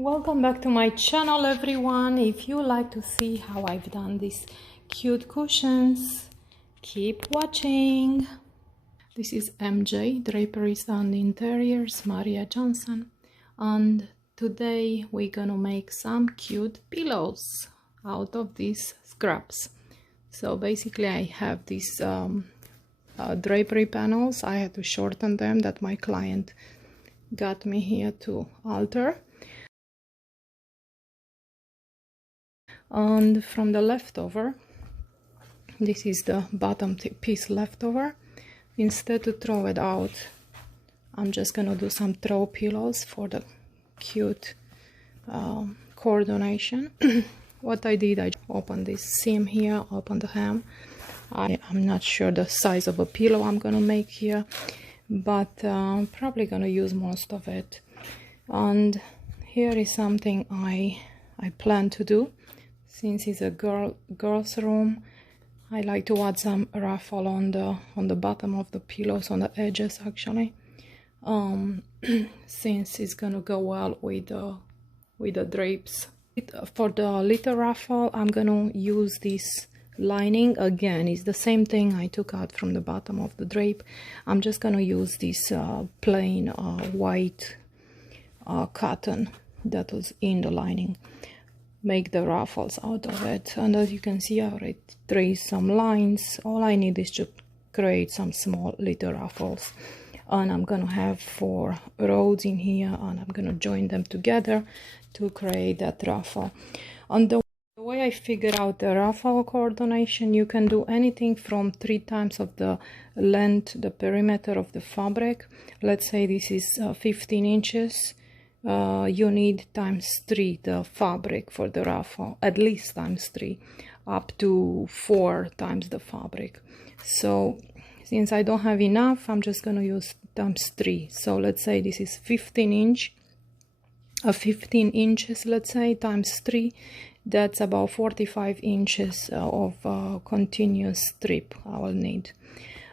Welcome back to my channel, everyone. If you like to see how I've done these cute cushions, keep watching. This is MJ Draperies and Interiors, Maria Johnson, and today we're gonna make some cute pillows out of these scraps. So basically I have these drapery panels. I had to shorten them that my client got me here to alter. And from the leftover, this is the bottom piece leftover. Instead to throw it out, I'm just gonna do some throw pillows for the cute coordination. What I did, I opened this seam here, open the hem. I'm not sure the size of a pillow I'm gonna make here, but I'm probably gonna use most of it. And here is something I plan to do. Since it's a girl's room, I like to add some ruffle on the bottom of the pillows, on the edges actually, since it's gonna go well with the drapes. For the little ruffle, I'm gonna use this lining again. It's the same thing I took out from the bottom of the drape. I'm just gonna use this plain white cotton that was in the lining. Make the ruffles out of it, and as you can see I already traced some lines. All I need is to create some small little ruffles, and I'm gonna have 4 rows in here, and I'm gonna join them together to create that ruffle. And the way I figure out the ruffle coordination, you can do anything from 3 times of the length, the perimeter of the fabric. Let's say this is 15 inches. You need ×3 the fabric for the ruffle, at least ×3, up to 4 times the fabric. So since I don't have enough, I'm just gonna use ×3. So let's say this is 15 inches, let's say, ×3. That's about 45 inches of continuous strip I will need.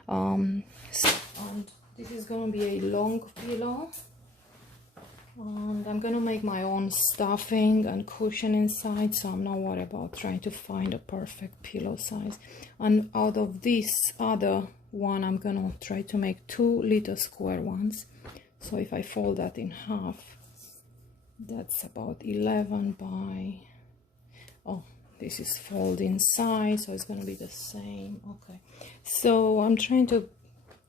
And this is gonna be a long pillow. And I'm gonna make my own stuffing and cushion inside, so I'm not worried about trying to find a perfect pillow size. And out of this other one, I'm gonna try to make 2 little square ones. So if I fold that in half, that's about 11 by, oh, this is fold inside, so it's gonna be the same. Okay, so I'm trying to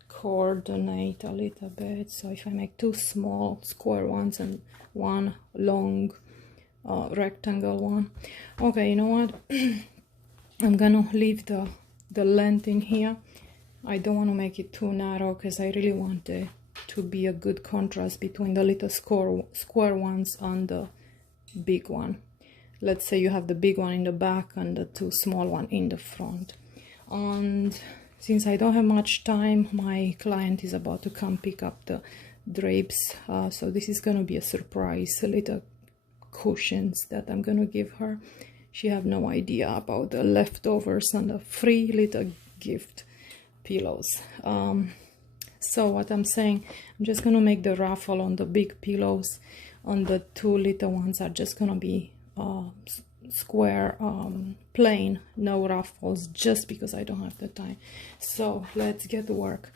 coordinate a little bit. So if I make 2 small square ones and 1 long rectangle one, okay, you know what, I'm gonna leave the length in here. I don't want to make it too narrow because I really want it to be a good contrast between the little square ones and the big one. Let's say you have the big one in the back and the 2 small one in the front. And since I don't have much time, my client is about to come pick up the drapes, so this is gonna be a surprise, little cushions that I'm gonna give her. She have no idea about the leftovers and the free little gift pillows. So what I'm saying, I'm just gonna make the ruffle on the big pillows, on the 2 little ones are just gonna be square, plain, no ruffles, just because I don't have the time. So let's get to work.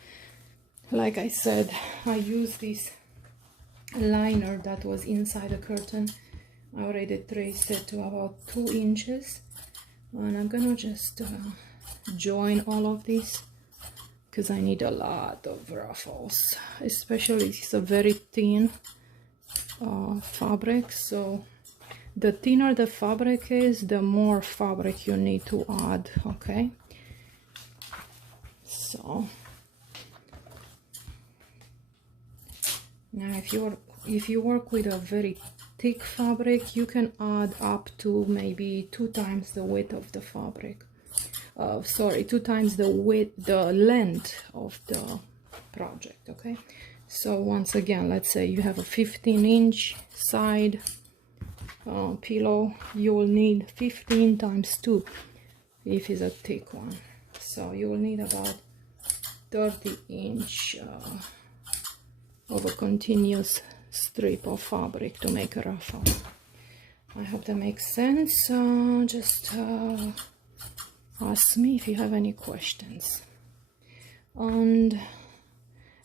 Like I said, I used this liner that was inside the curtain. I already traced it to about 2 inches, and I'm gonna just join all of these because I need a lot of ruffles, especially it's a very thin fabric. So the thinner the fabric is, the more fabric you need to add, okay? So now if you work with a very thick fabric, you can add up to maybe 2 times the width of the fabric. 2 times the length of the project, okay? So once again, let's say you have a 15-inch side pillow, you will need 15 times 2 if it's a thick one. So you will need about 30 inch of a continuous strip of fabric to make a ruffle. I hope that makes sense. Just ask me if you have any questions. And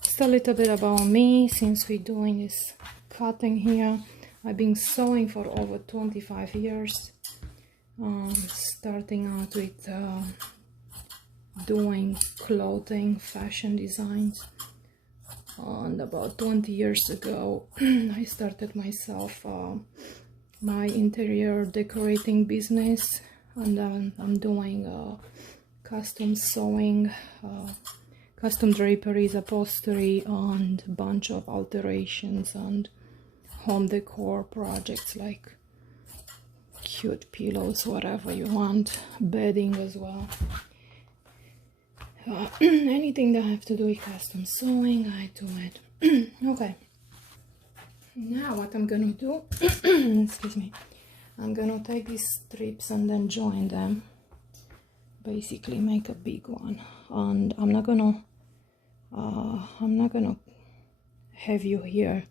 just a little bit about me, since we're doing this cutting here. I've been sewing for over 25 years, starting out with doing clothing, fashion designs, and about 20 years ago I started myself my interior decorating business, and I'm doing custom sewing, custom draperies, upholstery, and a bunch of alterations and home decor projects like cute pillows, whatever you want, bedding as well. Anything that I have to do with custom sewing, I do it. Okay, now what I'm gonna do, excuse me, I'm gonna take these strips and then join them, basically make a big one. And I'm not gonna have you here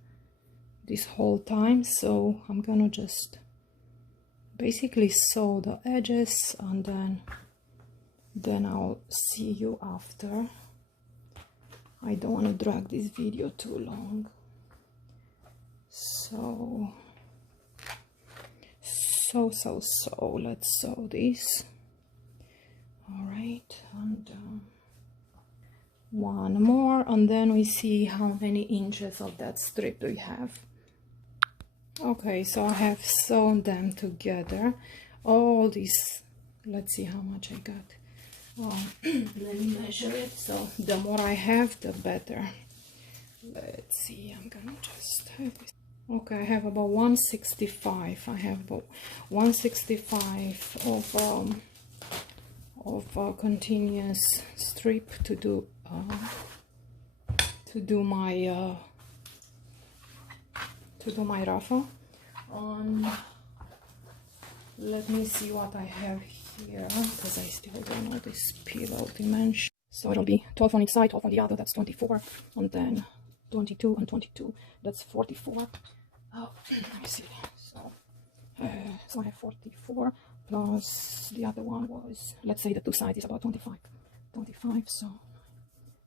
this whole time, so I'm gonna just basically sew the edges, and then I'll see you after. I don't want to drag this video too long, so let's sew this. All right, and one more, and then we see how many inches of that strip do we have. Okay, so I have sewn them together, all these. Let's see how much I got. Let me measure it. So the more I have, the better. Let's see, I'm gonna just have this. Okay, I have about 165. I have about 165 of continuous strip to do my ruffle. Let me see what I have here, because I still don't know this pillow dimension. So it'll be 12 on each side, 12 on the other, that's 24, and then 22 and 22, that's 44. Oh, let me see. So I have 44 plus the other one was, let's say the two sides is about 25, so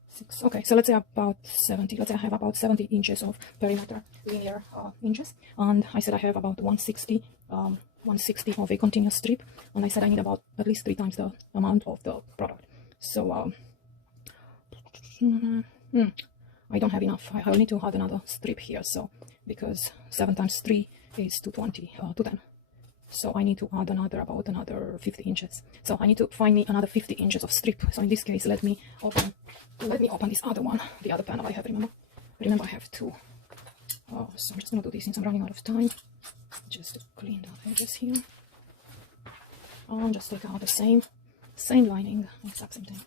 6. Okay, so let's say about 70. Let's say I have about 70 inches of perimeter linear inches, and I said I have about 160 of a continuous strip, and I said I need about at least 3 times the amount of the product. So I don't have enough. I need to add another strip here, so because 7 times 3 is 220, 210. So I need to add about another 50 inches. So I need to find me another 50 inches of strip. So in this case, let me open this other one, the other panel I have. Remember I have 2. So I'm just gonna do this since I'm running out of time, just to clean the edges here. Just take out the same lining, exact same thing.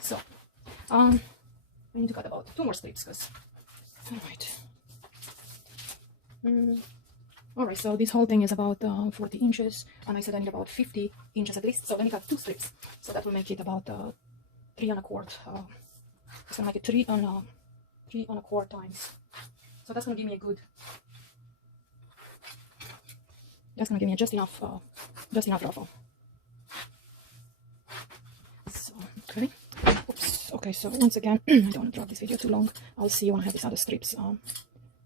So I need to cut about 2 more strips, because Alright, so this whole thing is about 40 inches, and I said I need about 50 inches at least, so let me cut 2 strips, so that will make it about 3 1/4. It's gonna make it 3 1/4 times, so that's gonna give me a good, that's gonna give me just enough ruffle. So okay, oops, okay, so once again, I don't want to drag this video too long. I'll see you when I have these other strips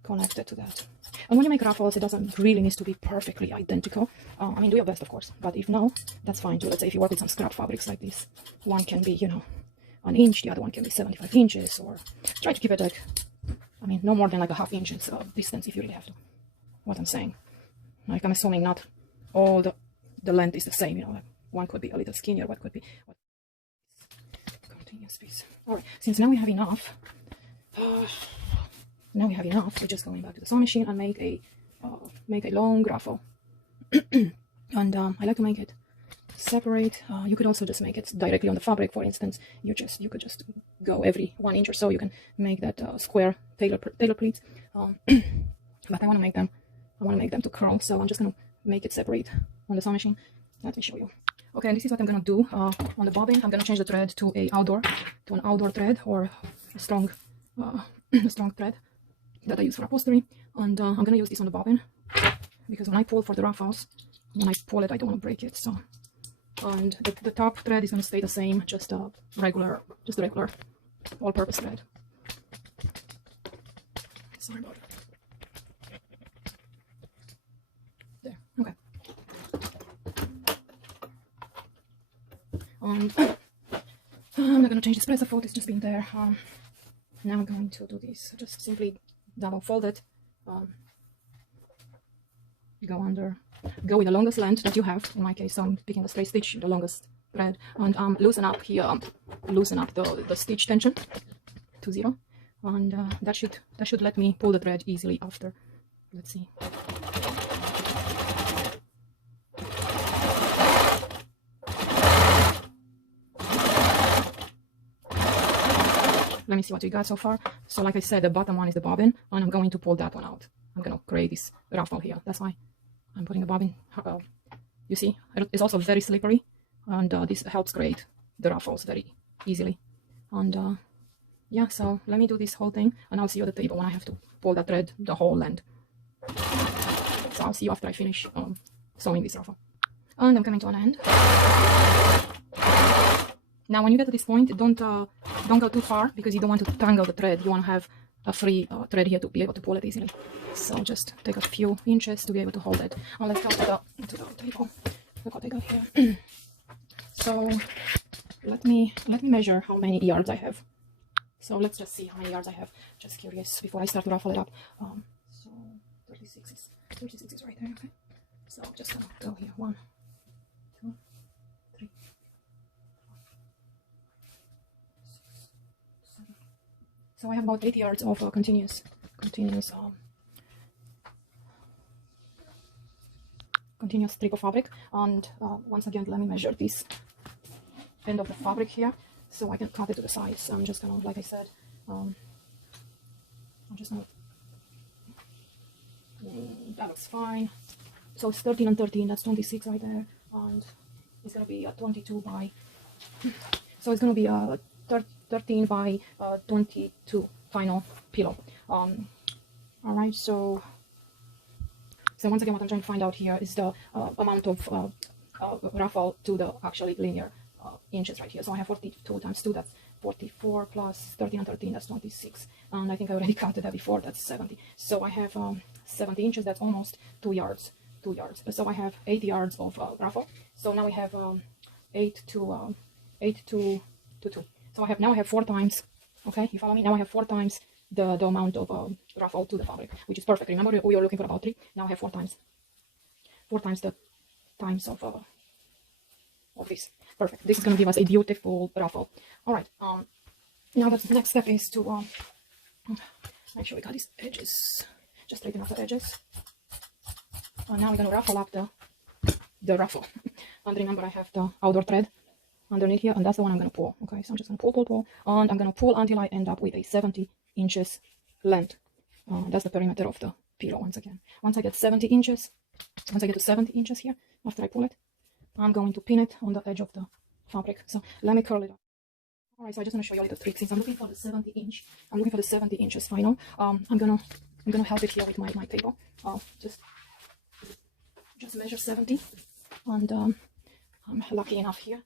connected to that. And when you make ruffles, it doesn't really need to be perfectly identical. I mean, do your best, of course, but if no, that's fine too. Let's say if you work with some scrap fabrics like this, one can be, you know, 1 inch, the other one can be 75 inches, or try to keep it like, I mean, no more than like a 1/2 inch distance if you really have to. What I'm saying, like I'm assuming not all the length is the same, you know, like one could be a little skinnier, what could be continuous piece. All right, since now we have enough. We're just going back to the sewing machine and make a long ruffle. And I like to make it separate. You could also just make it directly on the fabric. For instance, you could just go every 1 inch or so. You can make that square tailor pleats. But I want to make them to curl, so I'm just gonna make it separate on the sewing machine. Let me show you. Okay, and this is what I'm gonna do on the bobbin. I'm gonna change the thread to an outdoor thread, or a strong thread that I use for upholstery. And I'm gonna use this on the bobbin because when I pull for the ruffles, when I pull it, I don't want to break it. So, and the top thread is gonna stay the same, just a regular all-purpose thread. Sorry about that. There, okay. I'm not gonna change this presser foot, it's just been there. Now I'm going to do this. Just simply double fold it. Go with the longest length that you have. In my case, I'm picking the straight stitch, the longest thread, and loosen up here, loosen up the stitch tension to 0, and that should let me pull the thread easily after. Let's see. Let me see what we got so far. So like I said, the bottom one is the bobbin, and I'm going to pull that one out. I'm going to create this ruffle here. That's why I'm putting the bobbin. You see, it's also very slippery, and this helps create the ruffles very easily. And yeah, so let me do this whole thing, and I'll see you at the table when I have to pull that thread the whole length. So I'll see you after I finish sewing this ruffle. And I'm coming to an end. Now, when you get to this point, don't go too far because you don't want to tangle the thread. You want to have a free thread here to be able to pull it easily. So just take a few inches to be able to hold it. And let's go to the table. Look what I got here. So let me measure how many yards I have. So let's just see how many yards I have. Just curious before I start to ruffle it up. So 36 is right there. Okay. So just gonna go here. 1, 2, 3. So I have about 8 yards of continuous strip of fabric, and once again, let me measure this end of the fabric here, so I can cut it to the size. I'm just gonna, like I said, I'm just gonna. That looks fine. So it's 13 and 13. That's 26 right there, and it's gonna be 22 by. So it's gonna be 13 by 22 final pillow. All right, so once again, what I'm trying to find out here is the amount of ruffle to the actually linear inches right here. So I have 42 times 2, that's 44, plus 13 and 13, that's 26, and I think I already counted that before, that's 70. So I have 70 inches, that's almost 2 yards. So I have 8 yards of ruffle. So now we have 8 to 2. So I have 4 times. Okay, you follow me? Now I have 4 times the amount of ruffle to the fabric, which is perfect. Remember, we were looking for about 3. Now I have 4 times the times of this. Perfect. This is going to give us a beautiful ruffle. All right. Now the next step is to make sure we got these edges. Just straighten up the edges. Now we're going to ruffle up the ruffle. And remember, I have the outdoor thread underneath here, and that's the one I'm going to pull. Okay, so I'm just going to pull, and I'm going to pull until I end up with a 70 inches length. That's the perimeter of the pillow. Once again, once I get 70 inches, once I get to 70 inches here, after I pull it, I'm going to pin it on the edge of the fabric. So let me curl it up. All right, so I just want to show you a little trick. Since I'm looking for the 70 inch, I'm looking for the 70 inches final. I'm gonna help it here with my table. Just measure 70, and I'm lucky enough here.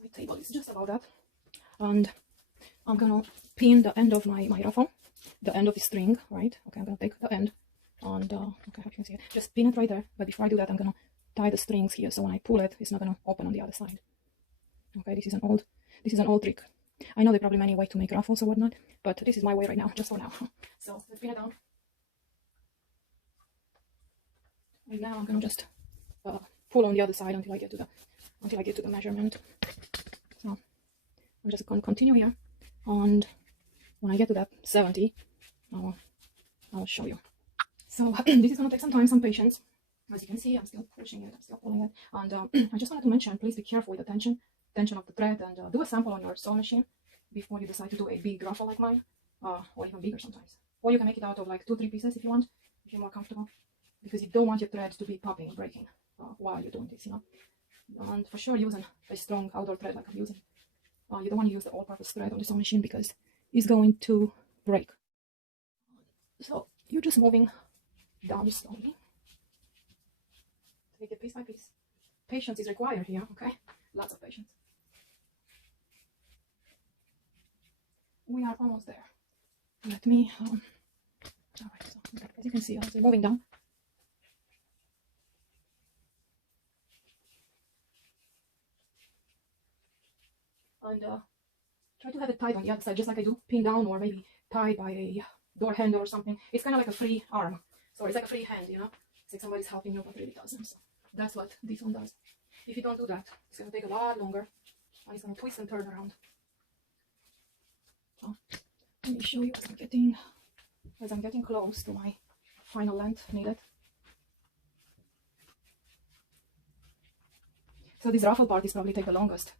My table is just about that, and I'm gonna pin the end of my ruffle, the end of the string, right? Okay, I'm gonna take the end, and okay, I hope you can see it. Just pin it right there. But before I do that, I'm gonna tie the strings here, so when I pull it, it's not gonna open on the other side. Okay, this is an old trick. I know there are probably many ways to make ruffles or whatnot, but this is my way right now, just for now. So let's pin it down. And now I'm gonna just pull on the other side until I get to the measurement. So I'm just gonna continue here, and when I get to that 70, I'll show you. So this is gonna take some time, some patience. As you can see, I'm still pushing it, I'm still pulling it, and I just wanted to mention, please be careful with the tension of the thread, and do a sample on your sewing machine before you decide to do a big ruffle like mine, or even bigger sometimes. Or you can make it out of like 2-3 pieces if you want, if you're more comfortable, because you don't want your thread to be popping and breaking while you're doing this, you know. And for sure, using a strong outdoor thread like I'm using, you don't want to use the all-purpose thread on the sewing machine because it's going to break. So you're just moving down slowly. Take it piece by piece. Patience is required here, okay? Lots of patience. We are almost there. Let me, all right, so as you can see, I'm moving down. And try to have it tied on the other side, just like I do, pinned down or maybe tied by a door handle or something. It's kind of like a free arm. So it's like a free hand, you know? It's like somebody's helping you, but really doesn't. So that's what this one does. If you don't do that, it's going to take a lot longer. And it's going to twist and turn around. So let me show you as I'm getting close to my final length needed. So this ruffle part is probably take the longest,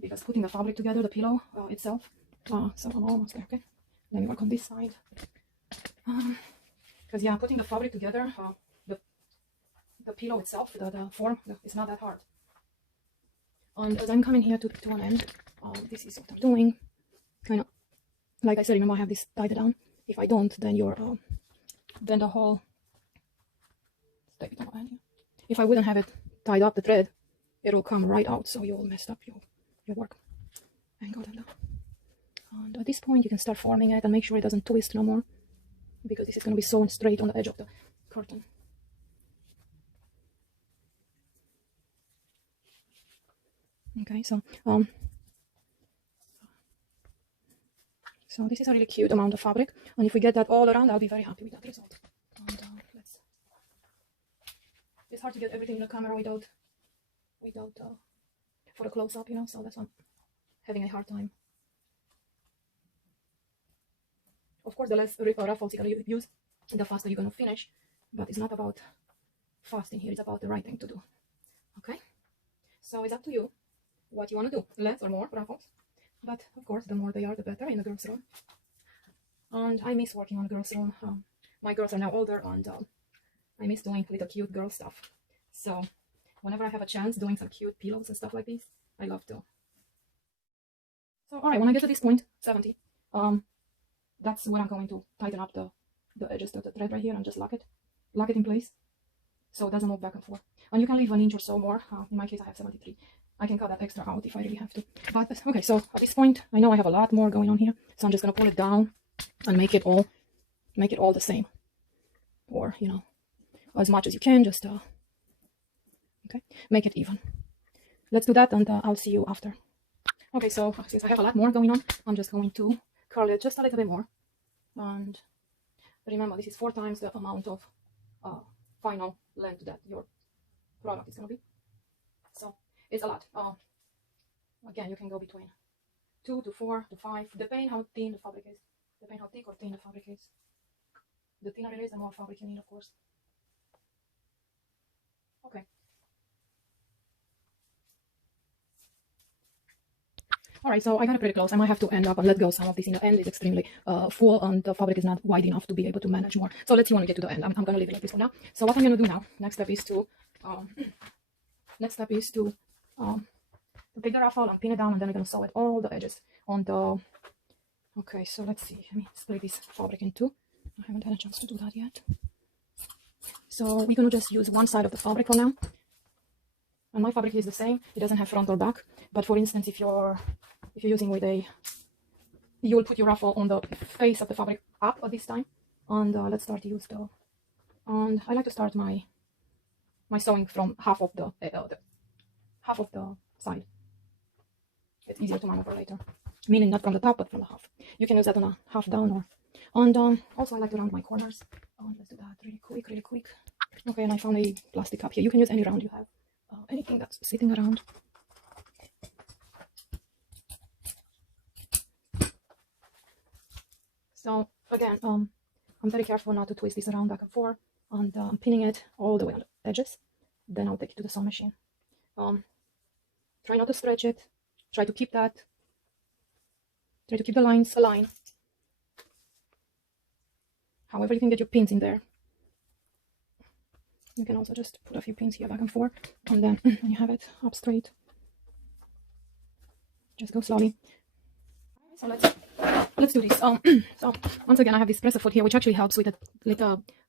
because putting the fabric together, the pillow itself. So I'm almost there, okay? Let me work on this side. Because yeah, putting the fabric together, the pillow itself, the form, it's not that hard. And as I'm coming here to an end, this is what I'm doing. Kind of, like I said, remember I have this tied down. If I don't, then then the whole, if I wouldn't have it tied up, the thread, it will come right out, so you'll mess up your work. Angle them down. And at this point, you can start forming it and make sure it doesn't twist no more, because this is going to be sewn straight on the edge of the curtain. Okay, so this is a really cute amount of fabric, and if we get that all around, I'll be very happy with that result. And it's hard to get everything in the camera without for a close-up, you know, so that's why I'm having a hard time. Of course, the less ruffles you're going to use, the faster you're going to finish, but it's not about fast in here, it's about the right thing to do. Okay, so it's up to you what you want to do, less or more ruffles, but of course the more they are, the better in the girls' room. And I miss working on the girls' room. My girls are now older, and I miss doing little cute girl stuff. So whenever I have a chance doing some cute pillows and stuff like this, I love to. So all right, when I get to this point, 70, that's when I'm going to tighten up the edges of the thread right here and just lock it in place, so it doesn't move back and forth. And you can leave 1 inch or so more. In my case, I have 73. I can cut that extra out if I really have to. But okay, so at this point, I know I have a lot more going on here, so I'm just gonna pull it down and make it all the same, or you know, as much as you can. Just okay, make it even. Let's do that, and I'll see you after. Okay, so since I have a lot more going on, I'm just going to curl it just a little bit more. And remember, this is 4 times the amount of final length that your product is going to be. So it's a lot. Again, you can go between 2 to 4 to 5, depending how thin the fabric is. Depending how thick or thin the fabric is. The thinner it is, the more fabric you need, of course. Okay. Alright, so I got it pretty close. I might have to end up and let go some of this in the end. It's extremely full, and the fabric is not wide enough to be able to manage more. So let's see when we get to the end. I'm going to leave it like this for now. So what I'm going to do now, next step is to take the ruffle and pin it down, and then we're going to sew it all the edges on the... Okay, so let's see. Let me split this fabric in 2. I haven't had a chance to do that yet. So we're going to just use one side of the fabric for now. And my fabric is the same. It doesn't have front or back. But for instance, if you're using with you will put your ruffle on the face of the fabric up at this time. And let's start to use and I like to start my sewing from half of the side. It's easier to maneuver later. Meaning not from the top, but from the half. You can use that on a half down or... And also I like to round my corners. Let's do that really quick. Okay, and I found a plastic cup here. You can use any round you have. Anything that's sitting around. So again, I'm very careful not to twist this around back and forth, and I'm pinning it all the way on the edges. Then I'll take it to the sewing machine. Try not to stretch it. Try to keep the lines aligned. However you can get your pins in there. You can also just put a few pins here back and forth, and then when you have it up straight, just go slowly. So let's do this. So once again, I have this presser foot here, which actually helps with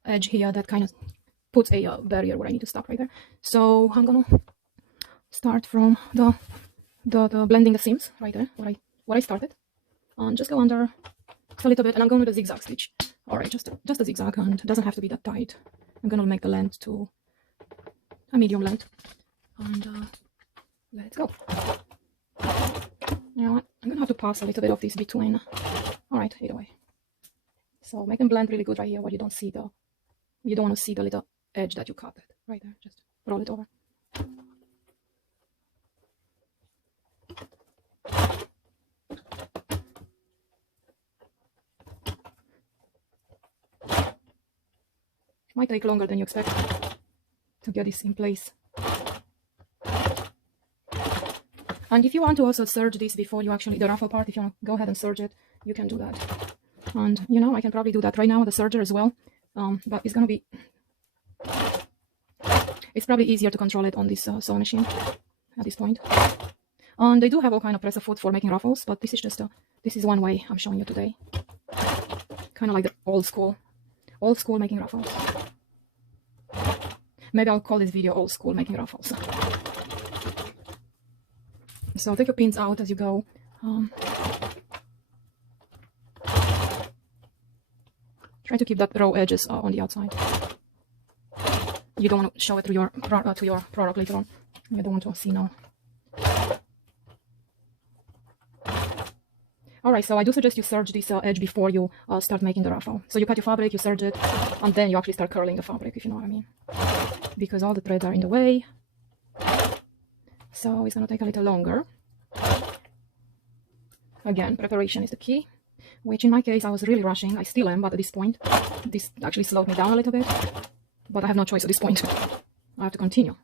edge here that kind of puts a barrier where I need to stop right there. So I'm gonna start from the blending the seams right there where I started, and just go under a little bit, and I'm going with a zigzag stitch. All right, just a zigzag, and it doesn't have to be that tight. I'm gonna make the length to a medium length, and let's go. You know what? I'm gonna have to pass a little bit of this between. All right, either way. So make them blend really good right here, where you don't want to see the little edge that you cut it right there. Just roll it over. Might take longer than you expect to get this in place. And if you want to also serge this before you actually, the ruffle part, if you want to go ahead and serge it, you can do that. And you know, I can probably do that right now with the serger as well, but it's probably easier to control it on this sewing machine at this point. And they do have all kind of presser foot for making ruffles, but this is just this is one way I'm showing you today. Kind of like the old school making ruffles. Maybe I'll call this video old school making ruffles. So take your pins out as you go. Try to keep that raw edges on the outside. You don't want to show it to your product later on. You don't want to see now. Alright, so I do suggest you serge this edge before you start making the ruffle. So you cut your fabric, you serge it, and then you actually start curling the fabric, if you know what I mean. Because all the threads are in the way. So it's going to take a little longer. Again, preparation is the key. Which in my case, I was really rushing. I still am, but at this point, this actually slowed me down a little bit. But I have no choice at this point. I have to continue.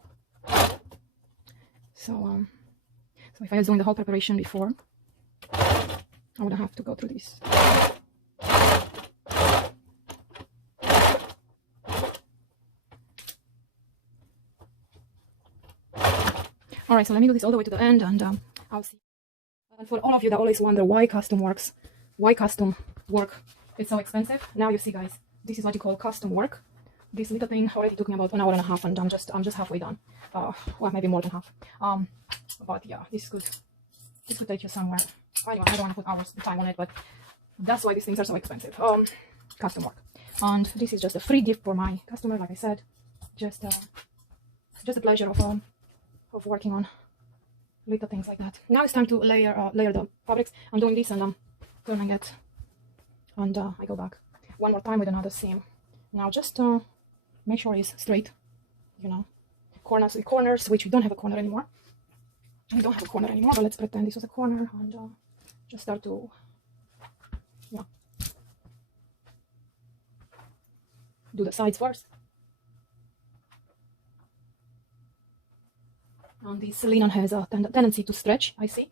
So if I was doing the whole preparation before, I would have to go through this. Alright, so let me do this all the way to the end, and I'll see. And for all of you that always wonder why custom work is so expensive, now you see, guys, this is what you call custom work. This little thing already took me about 1.5 hours, and I'm just halfway done. Well, maybe more than half. But yeah, this could take you somewhere. I don't want to put hours of time on it, but that's why these things are so expensive. Custom work. And this is just a free gift for my customer, like I said. Just the pleasure of working on little things like that. Now it's time to layer the fabrics. I'm doing this and I'm turning it, and I go back one more time with another seam. Now just make sure it's straight, you know, corners with corners, which we don't have a corner anymore. We don't have a corner anymore, but let's pretend this was a corner, and just start to, yeah, do the sides first. And this linen has a tendency to stretch, I see.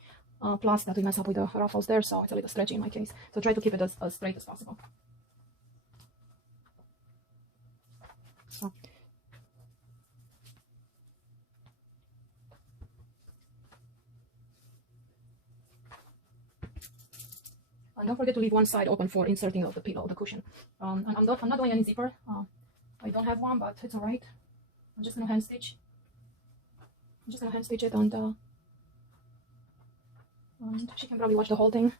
Plus that we mess up with the ruffles there, so it's a little stretchy in my case. So try to keep it as straight as possible. So. And don't forget to leave one side open for inserting of the pillow, the cushion. And I'm not doing any zipper. I don't have one, but it's alright. I'm just gonna hand stitch. It, and she can probably wash the whole thing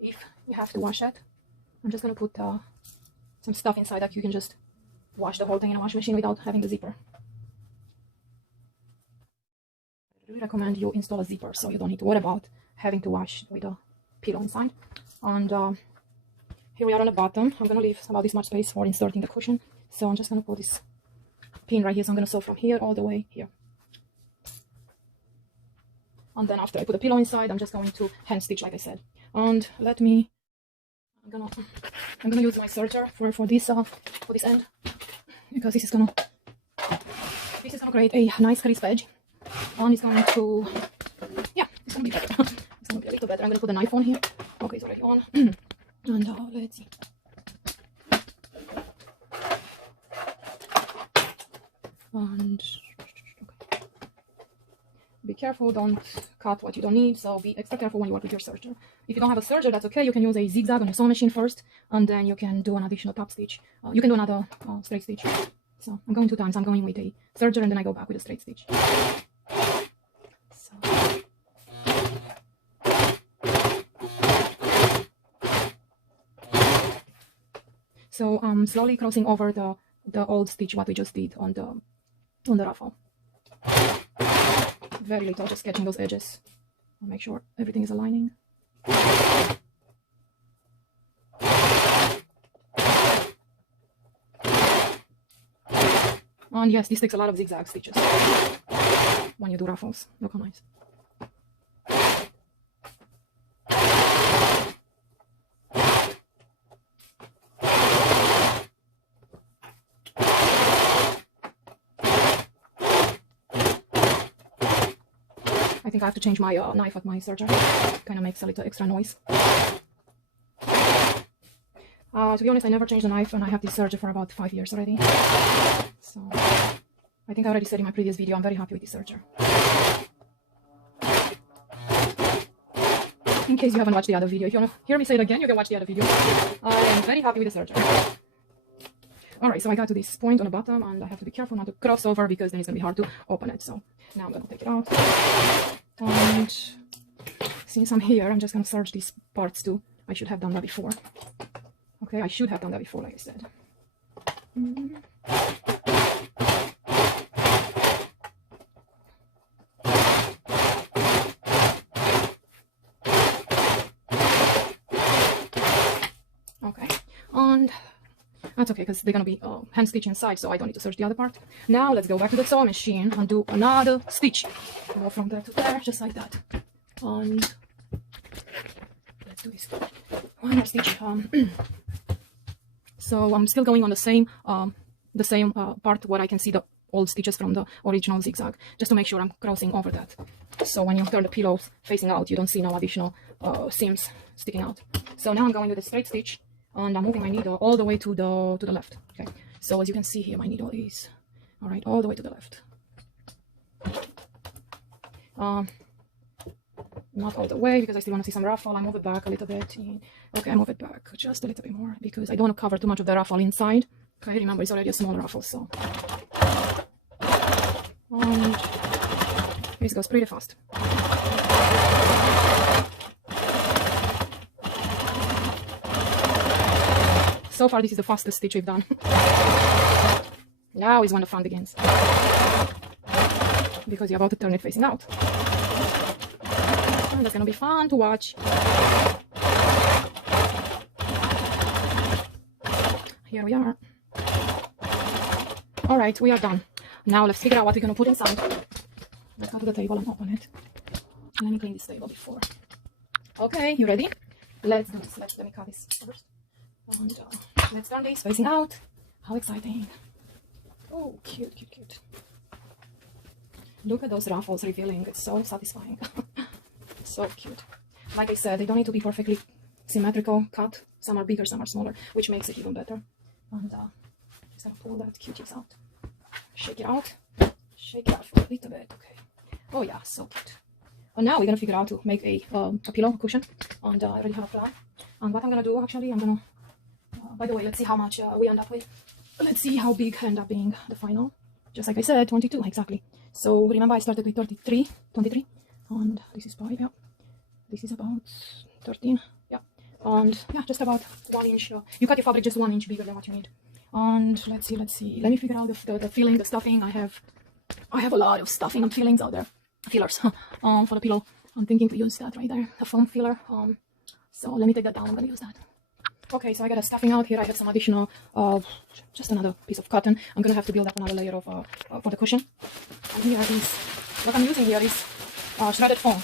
if you have to wash it. I'm just gonna put some stuff inside that you can just wash the whole thing in a washing machine without having the zipper. I really recommend you install a zipper so you don't need to worry about having to wash with a pillow inside. And here we are on the bottom. I'm gonna leave about this much space for inserting the cushion. So I'm just gonna put this pin right here. So I'm gonna sew from here all the way here. And then after I put the pillow inside, I'm just going to hand stitch, like I said. And I'm gonna use my serger for this end, because this is gonna create a nice crisp edge, and it's going to, yeah, it's gonna be better. It's gonna be a little better. I'm gonna put the knife on here. Okay, it's already on. And let's see. And be careful, don't cut what you don't need, so be extra careful when you work with your serger. If you don't have a serger, that's okay. You can use a zigzag on your sewing machine first, and then you can do an additional top stitch. You can do another straight stitch. So I'm going 2 times. I'm going with a serger, and then I go back with a straight stitch. So I'm slowly crossing over the old stitch what we just did on the ruffle. Very little, just sketching those edges. I'll make sure everything is aligning. And yes, this takes a lot of zigzag stitches when you do ruffles. Look how nice. I think I have to change my knife at my serger. Kind of makes a little extra noise. To be honest, I never changed the knife, and I have this serger for about 5 years already. So I think I already said in my previous video, I'm very happy with this serger. In case you haven't watched the other video, if you want to hear me say it again, you can watch the other video. I am very happy with the serger. Alright, so I got to this point on the bottom, and I have to be careful not to cross over because then it's going to be hard to open it. So now I'm going to take it out. And since I'm here, I'm just going to serge these parts too. I should have done that before. Okay, I should have done that before, like I said. Okay, and that's okay because they're gonna be hand stitch inside, so I don't need to serge the other part. Now let's go back to the sewing machine and do another stitch. Go from there to there, just like that. And let's do this one more stitch. So I'm still going on the same part where I can see the old stitches from the original zigzag, just to make sure I'm crossing over that. So when you turn the pillows facing out, you don't see no additional seams sticking out. So now I'm going with a straight stitch, and I'm moving my needle all the way to the left. Okay, so as you can see here, my needle is all the way to the left. Not all the way because I still want to see some ruffle. I move it back a little bit. Okay, I move it back just a little bit more because I don't want to cover too much of the ruffle inside. Okay, remember it's already a small ruffle, so. And this goes pretty fast. So far, this is the fastest stitch we've done. Now is when the fun begins. Because you're about to turn it facing out. And that's gonna be fun to watch. Here we are. Alright, we are done. Now let's figure out what we're gonna put inside. Let's go to the table and open it. Let me clean this table before. Okay, you ready? Let's do this. Let me cut this first. And let's turn this facing out. How exciting. Oh, cute, cute, cute. Look at those ruffles revealing. It's so satisfying. So cute. Like I said, they don't need to be perfectly symmetrical cut. Some are bigger, some are smaller, which makes it even better. And just gonna pull that cuties out. Shake it out. Shake it out for a little bit. Okay. Oh yeah, so cute. And now we're gonna figure out to make a pillow, a cushion. And I already have a plan. And what I'm gonna do, actually, I'm gonna by the way, let's see how much we end up with. Let's see how big end up being the final. Just like I said, 22 exactly. So remember I started with 23, and this is 5, yeah. This is about 13, yeah. And yeah, just about 1 inch. You cut your fabric just 1 inch bigger than what you need. And let's see. Let me figure out the filling, the stuffing. I have a lot of stuffing and fillings out there. Fillers for the pillow. I'm thinking to use that right there, a foam filler. So let me take that down. I'm gonna use that. Okay, so I got a stuffing out here. I have some additional, just another piece of cotton. I'm gonna have to build up another layer of for the cushion. And here is what I'm using here is shredded foam.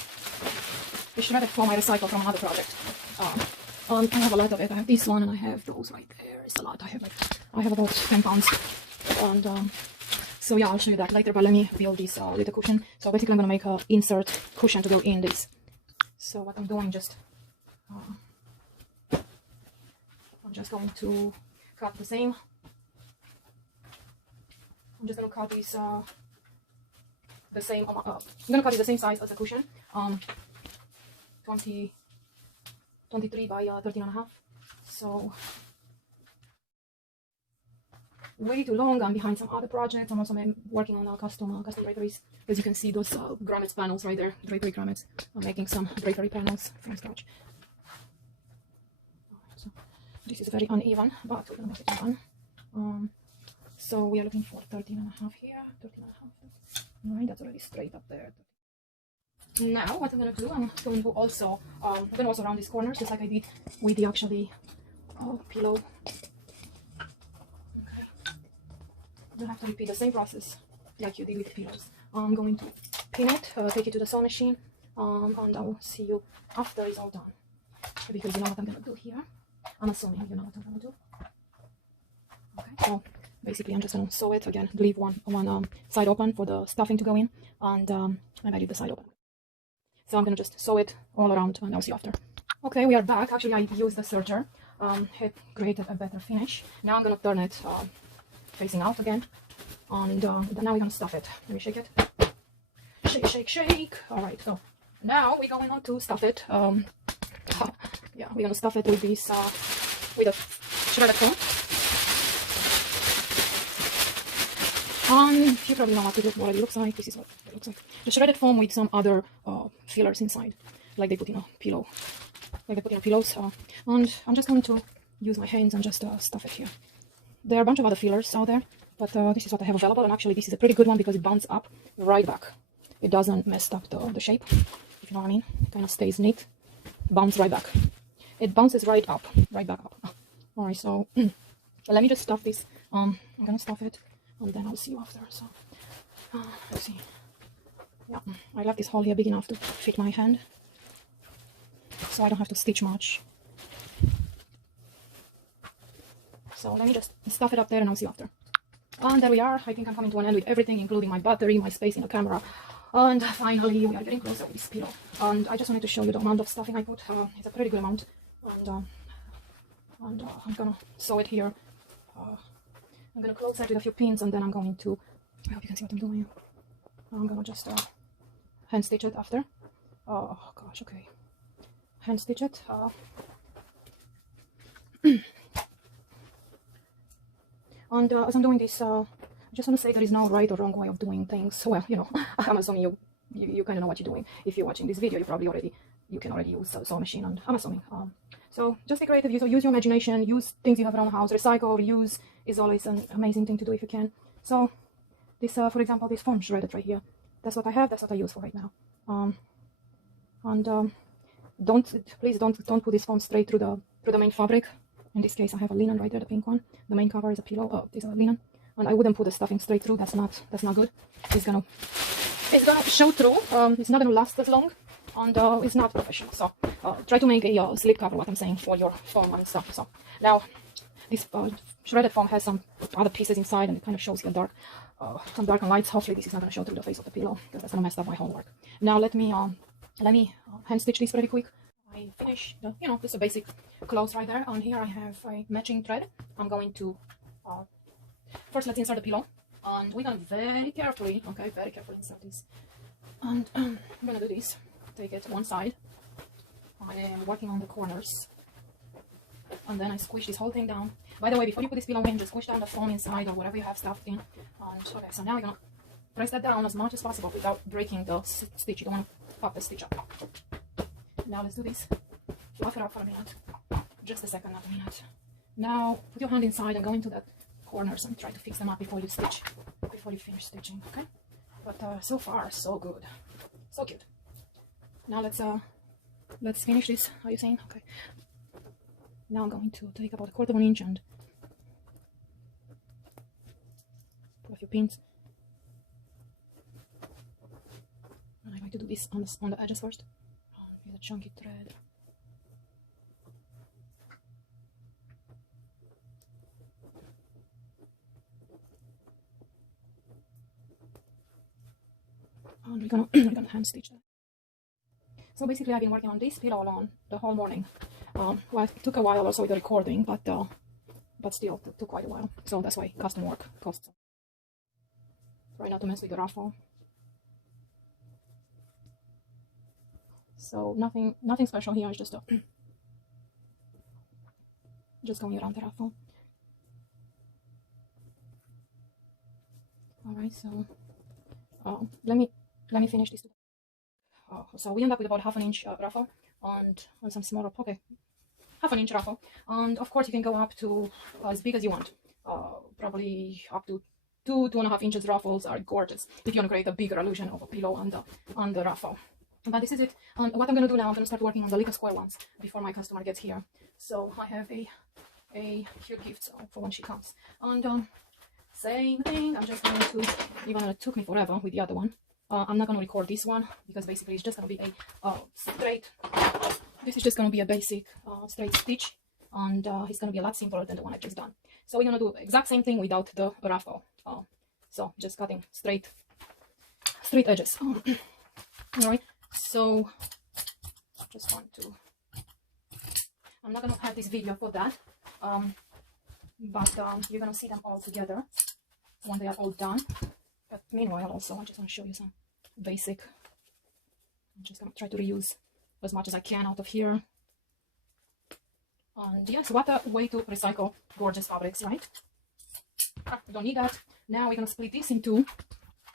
The shredded foam I recycled from another project. I have a lot of it. I have this one and I have those right there. It's a lot. I have about 10 pounds. And so yeah, I'll show you that later. But let me build this little cushion. So basically, I'm gonna make a insert cushion to go in this. So what I'm doing I'm just going to cut the same. I'm just going to cut this the same I'm gonna cut it the same size as the cushion, 23 by 13.5. So way too long. I'm behind some other projects. I'm also working on custom draperies. As you can see, those grommets panels right there, drapery grommets. I'm making some drapery panels from scratch. So this is very uneven, but we're gonna make it even. So we are looking for 13.5 here, 13.5. Right, that's already straight up there. Now what I'm gonna do, I'm going to also round these corners just like I did with the actually pillow. Okay, you have to repeat the same process like you did with the pillows. I'm going to pin it, take it to the sewing machine, and I will see you after it's all done. Because you know what I'm gonna do here. I'm assuming you know what I'm gonna do. Okay, so basically I'm just gonna sew it again, leave one side open for the stuffing to go in, and I leave the side open. So I'm gonna just sew it all around, and I'll see you after. Okay, we are back. Actually, I used the serger. It created a better finish. Now I'm gonna turn it facing out again, and now we're gonna stuff it. Let me shake it. Shake, shake, shake. All right. So now we're going on to stuff it. Yeah, we're gonna stuff it with this with a shredded foam. You probably know what it already looks like. This is what it looks like. The shredded foam with some other fillers inside, like they put in a pillow, like they put in pillows. And I'm just going to use my hands and just stuff it here. There are a bunch of other fillers out there, but this is what I have available. And actually, this is a pretty good one because it bounces up right back. It doesn't mess up the shape, if you know what I mean. It kind of stays neat. Bounce right back. It bounces right back up. All right, so let me just stuff this. I'm gonna stuff it, and then I'll see you after. So let's see. Yeah, I left this hole here big enough to fit my hand, so I don't have to stitch much. So let me just stuff it up there, and I'll see you after. And there we are. I think I'm coming to an end with everything, including my battery, my space in the camera. And finally, we are getting closer with this pillow. And I just wanted to show you the amount of stuffing I put. It's a pretty good amount. And I'm gonna sew it here. I'm gonna close it with a few pins, and then I'm going to, I hope you can see what I'm doing. I'm gonna just hand stitch it after. Oh gosh, okay. Hand stitch it. And as I'm doing this, I just want to say there is no right or wrong way of doing things. Well, you know, I'm assuming you kind of know what you're doing. If you're watching this video, you can already use a sewing machine, and I'm assuming. So just be creative. Use your imagination. Use things you have around the house. Recycle, reuse is always an amazing thing to do if you can. So this, for example, this foam shredded right here. That's what I have. That's what I use for right now. Please don't put this foam straight through the main fabric. In this case, I have a linen right there, the pink one. The main cover is a pillow. Oh, this is a linen, and I wouldn't put the stuffing straight through. That's not good. It's gonna show through. It's not gonna last as long, and it's not professional. So try to make a slip cover, what I'm saying, for your foam and stuff. So now this shredded foam has some other pieces inside, and it kind of shows you some dark and lights. Hopefully this is not gonna show through the face of the pillow, because that's gonna mess up my whole work. Now let me hand stitch this pretty quick. I finish the, just a basic clothes right there. On here I have a matching thread. I'm going to first let's insert the pillow, and we're gonna very carefully insert this. And I'm gonna do this. Take it one side. I am working on the corners, and then I squish this whole thing down. By the way, before you put this pillow in, just squish down the foam inside or whatever you have stuffed in. And okay, so now you're gonna press that down as much as possible without breaking the stitch. You don't want to pop the stitch up. Now let's do this. Fluff it up for a minute. Just a second, not a minute. Now put your hand inside and go into the corners and try to fix them up before you finish stitching. Okay? But so far so good, so cute. Now let's finish this. Are you saying? Okay. Now I'm going to take about 1/4 inch and put a few pins. And I'm going to do this on the edges first. With a chunky thread. And we're gonna hand stitch that. So basically I've been working on this pillow alone the whole morning. Well, it took a while also with the recording, but still it took quite a while. So that's why custom work costs. Try not to mess with the ruffle. So nothing special here. It's just just going around the ruffle. All right, so let me finish this. So we end up with about 1/2 inch ruffle and some smaller pocket, 1/2 inch ruffle, and of course you can go up to as big as you want. Probably up to 2.5 inches ruffles are gorgeous if you want to create a bigger illusion of a pillow on the ruffle. But this is it. And what I'm going to do now, I'm going to start working on the little square ones before my customer gets here. So I have a cute gift for when she comes. And same thing, I'm just going to, even though it took me forever with the other one, I'm not going to record this one because basically it's just going to be a straight, this is just going to be a basic straight stitch, and it's going to be a lot simpler than the one I just done. So we're going to do exact same thing without the ruffle. So just cutting straight edges. All right, so just want to, I'm not going to have this video for that, but you're going to see them all together when they are all done. But meanwhile, also, I just want to show you some basic. I'm just going to try to reuse as much as I can out of here. And yes, what a way to recycle gorgeous fabrics, right? We don't need that. Now we're going to split this in two.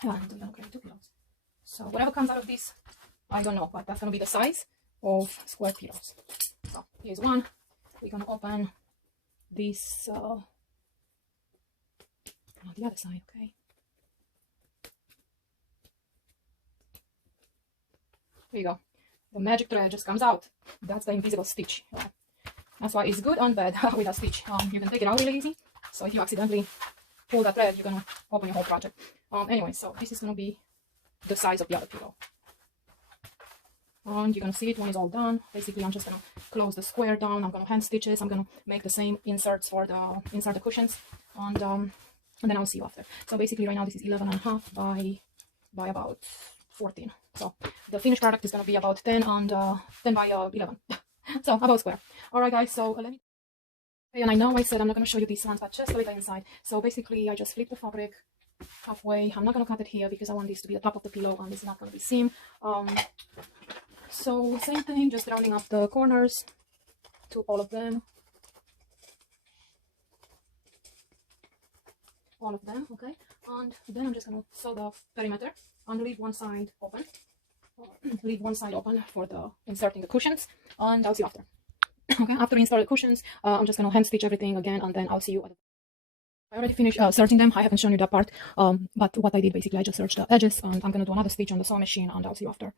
And we're going to create 2 pillows. So whatever comes out of this, I don't know, but that's going to be the size of square pillows. So here's one. We're going to open this on the other side, okay? There you go. The magic thread just comes out. That's the invisible stitch. That's why it's good and bad with a stitch. You can take it out really easy. So if you accidentally pull that thread, you're gonna open your whole project. Anyway, so this is gonna be the size of the other pillow. And you're gonna see it when it's all done. Basically, I'm just gonna close the square down. I'm gonna hand stitches. I'm gonna make the same inserts for the inside the cushions, and then I'll see you after. So basically, right now this is 11.5 by about 14. So the finished product is going to be about 10 and 10 by 11. So about square. All right, guys. So let me. And I know I said I'm not going to show you these ones, but just a little inside. So basically, I just flip the fabric halfway. I'm not going to cut it here because I want this to be the top of the pillow, and this is not going to be seam. So same thing, just rounding up the corners to all of them. All of them, okay. And then I'm just going to sew the perimeter and leave one side open. Leave one side open for the inserting the cushions, and I'll see you after. Okay, after we install the cushions, I'm just going to hand stitch everything again, and then I'll see you. I already finished serting them. I haven't shown you that part, but what I did basically, I just serged the edges, and I'm going to do another stitch on the sewing machine, and I'll see you after.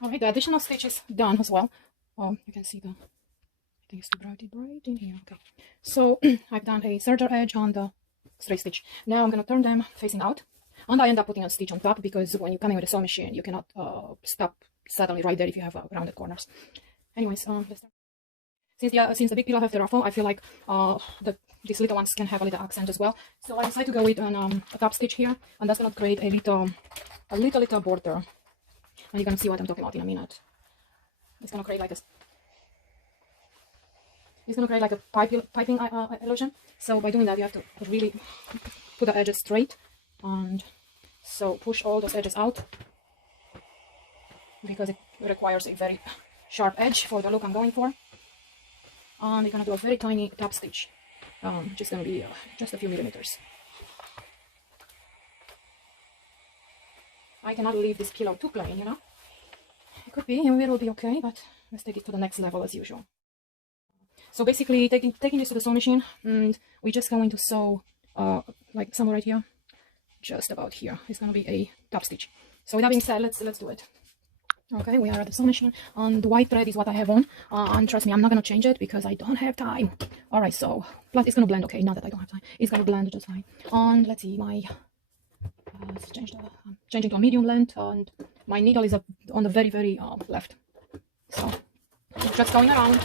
All right, the additional stitch is done as well. You can see the, I think it's too bright in here. Okay, so I've done a serger edge on the straight stitch. Now I'm going to turn them facing out. And I end up putting a stitch on top because when you come in with a sewing machine, you cannot stop suddenly right there if you have rounded corners. Anyways, let's start. Since the big pillow have the ruffle, I feel like these little ones can have a little accent as well. So I decided to go with a top stitch here, and that's gonna create a little border. And you're gonna see what I'm talking about in a minute. It's gonna create like a piping illusion. So by doing that, you have to really put the edges straight. And so push all those edges out because it requires a very sharp edge for the look I'm going for. And you're going to do a very tiny top stitch, which is going to be just a few millimeters. I cannot leave this pillow too plain, you know. It could be, it will be okay, but let's take it to the next level as usual. So basically taking this to the sewing machine, and we're just going to sew like somewhere right here. Just about here is going to be a top stitch. So with that being said, let's do it. Okay, we are at the sewing machine, and the white thread is what I have on, and trust me, I'm not going to change it because I don't have time. All right, so plus it's going to blend. Okay, not that I don't have time, it's going to blend just fine. And let's see, my let's change the changing to a medium length, and my needle is on the very left. So just going around.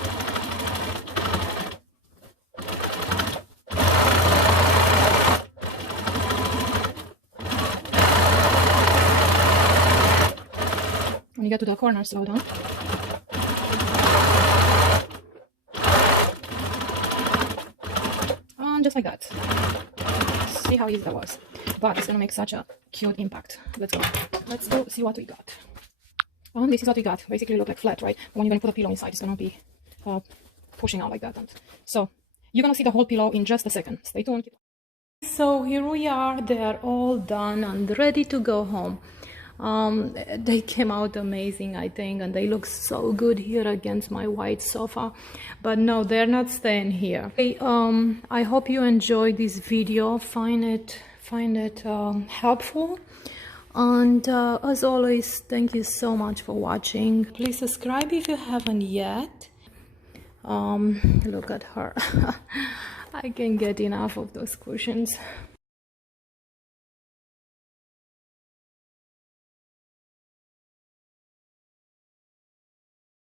When you get to the corner, slow down. And just like that. See how easy that was. But it's gonna make such a cute impact. Let's go. Let's go see what we got. And this is what we got. Basically look like flat, right? When you're gonna put a pillow inside, it's gonna be pushing out like that. And so you're gonna see the whole pillow in just a second. Stay tuned. So here we are. They are all done and ready to go home. They came out amazing, I think, and they look so good here against my white sofa. But no, they're not staying here. I hope you enjoyed this video, find it helpful, and as always, thank you so much for watching. Please subscribe if you haven't yet. Look at her. I can't get enough of those cushions.